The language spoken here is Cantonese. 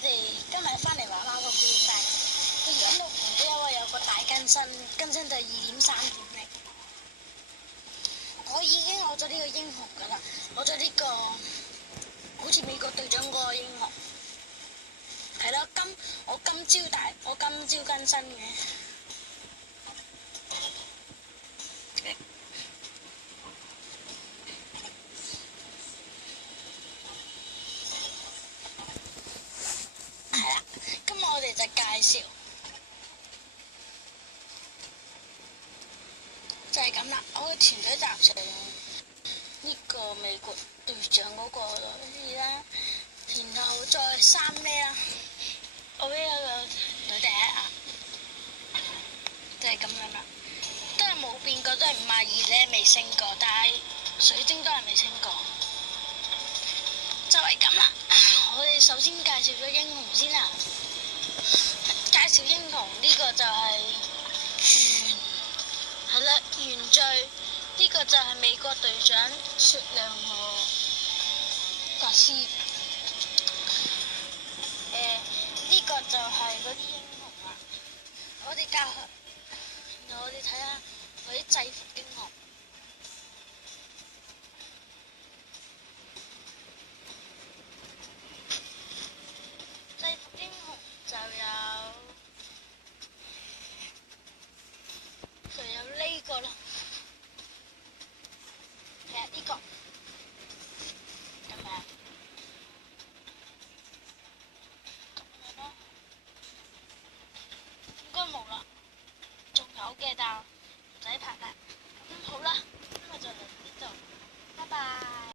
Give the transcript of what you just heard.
哋今日翻嚟玩玩個叫大，咁我唔知因為有個大更新就2.3.0。我已經攞咗呢個英雄噶啦，攞咗呢個好似美國隊長嗰個英雄。係咯，我今朝更新嘅。係啦，今日我哋就介紹就係咁啦。我嘅團隊集成呢個美國隊長嗰個女啦，然後再3呢啦。我呢個女第一啊，就係咁樣啦，都係冇變過，都係52咧，未升過，但係水晶都係未升過，就係咁啦。我哋首先介紹咗英雄先啦，介紹英雄呢個就係係啦，原罪呢個就係美國隊長雪亮河格斯。呢個就係嗰啲英雄啦，我哋睇下嗰啲制服英雄。